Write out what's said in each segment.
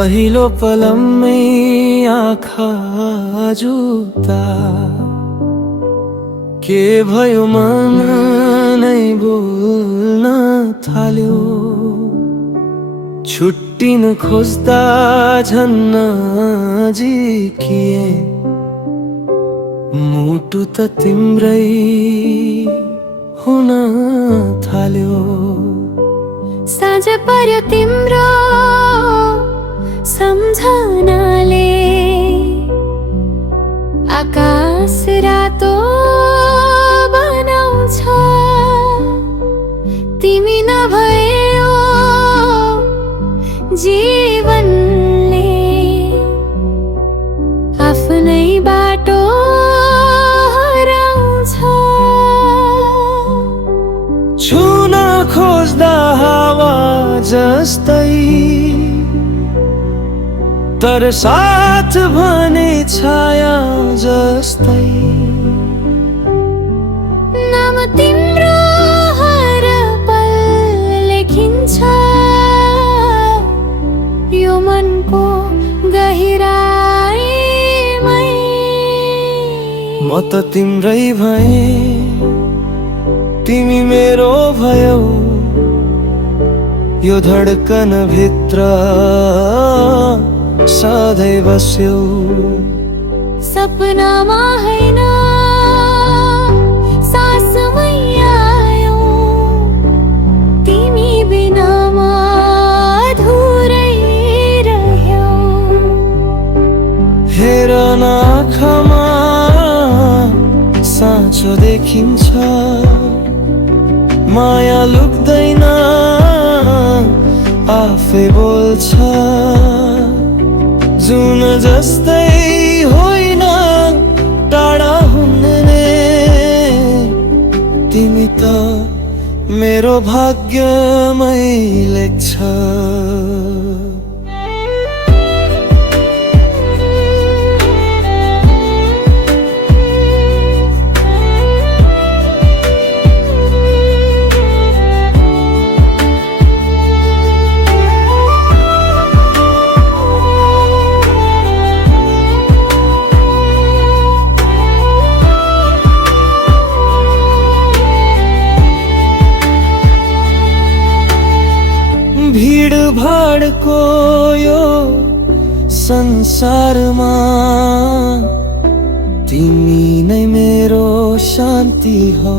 पहिलो पलममै आँखा जुत्दा के भयो मन नै बोल्न थाल्यो। छुट्टिन खोज्दा झन्न नजिकिए, मुटु त तिम्रै हुन थाल्यो। साँझ पर्यो तिम्रो सम्झनाले, आकाश रातो बनाउँछ। तिमी नभएको जीवनले आफ्नै बाटो हराउँछ। छुन खोज्दा हावा जस्तै, तर साथ भने छाया जस्तै। नाम तिम्रो हर पल लेखिन्छ यो मनको गहिराईमै। म त तिम्रै भएँ, तिमी मेरो भयौ। यो धड्कन भित्र सधैँ बस्यौ। सपनामा हैन सासमै आयौ, तिमी बिनामा अधुरै रह्यौ। हेर न आँखामा साँचो देखिन्छ, माया लुक्दैन आफै बोल्छ। जुन जस्तै होइन टाढा हुने, तिमी त मेरो भाग्यमै लेख्छ। भीड भाडको यो संसारमा तिमी नै मेरो शान्ति हौ।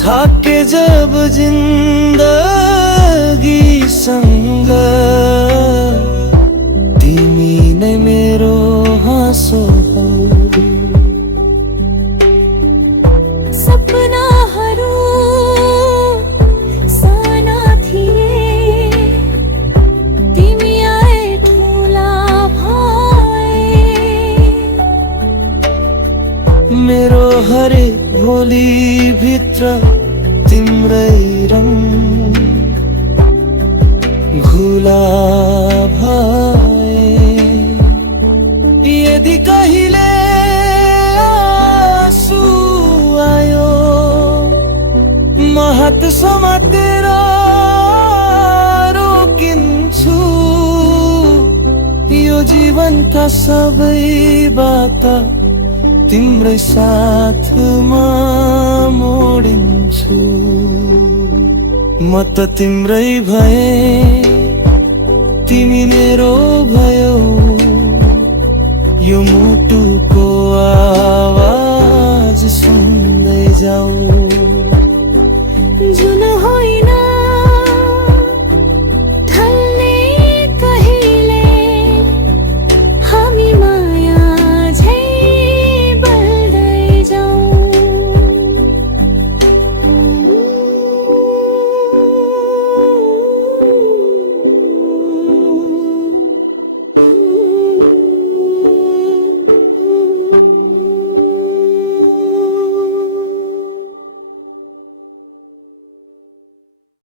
थाके जब जिन्दगीसँग, तिमी नै मेरो हाँसो हौ। सपनाहरू साना थिए, तिमी आए ठुला भए। मेरो हरेक भोलि भित्र तिम्रै रङ घुला भए। यदि कहिले आँसु आयो, म हात समातेर रोकिन्छु। यो जीवनका सबै बाटा तिम्रै साथमा मोडिन्छु। म त तिम्रै भएँ, तिमी मेरो भयो।